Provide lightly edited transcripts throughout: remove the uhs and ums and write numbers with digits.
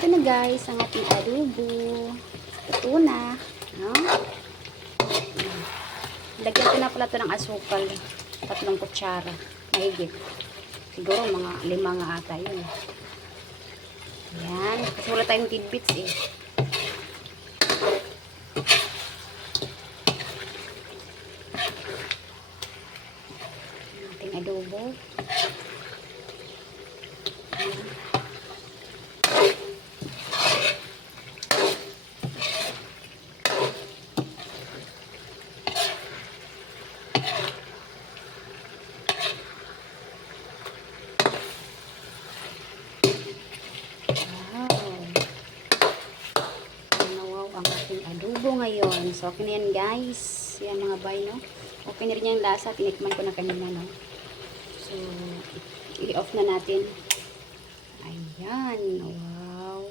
Ito na guys, ang ating adobo. Ito na. No? Lagyan ko na pala ito ng asukal. 3 kutsara. Mahigit. Siguro mga 5 nga ata yun. Ayan. Kasi wala tayong tidbits eh. Ating adobo. Ayan. Adobo ngayon. So, okay na yan guys. Yan mga bay, no? Okay na rin yung lasa. Tinikman ko na kanina, no? So, i-off na natin. Ayan. Wow.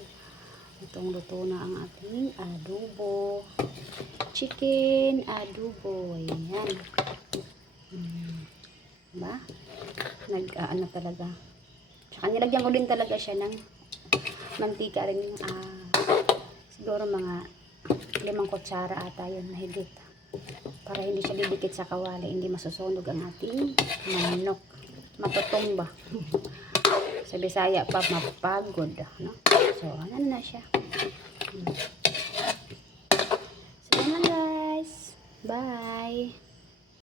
Lutong-luto na ang ating adobo. Chicken adobo. Ayan. Diba? Nag-ano talaga. Tsaka nilagyan ko din talaga siya ng mantika rin. Siguro mga 5 kutsara ata yun, mahigit. Para hindi siya didikit sa kawali, hindi masusunog ang ating manok. Matutumba. Sa Bisaya pa, mapagod. No? So, ano na siya. So, yan lang guys. Bye!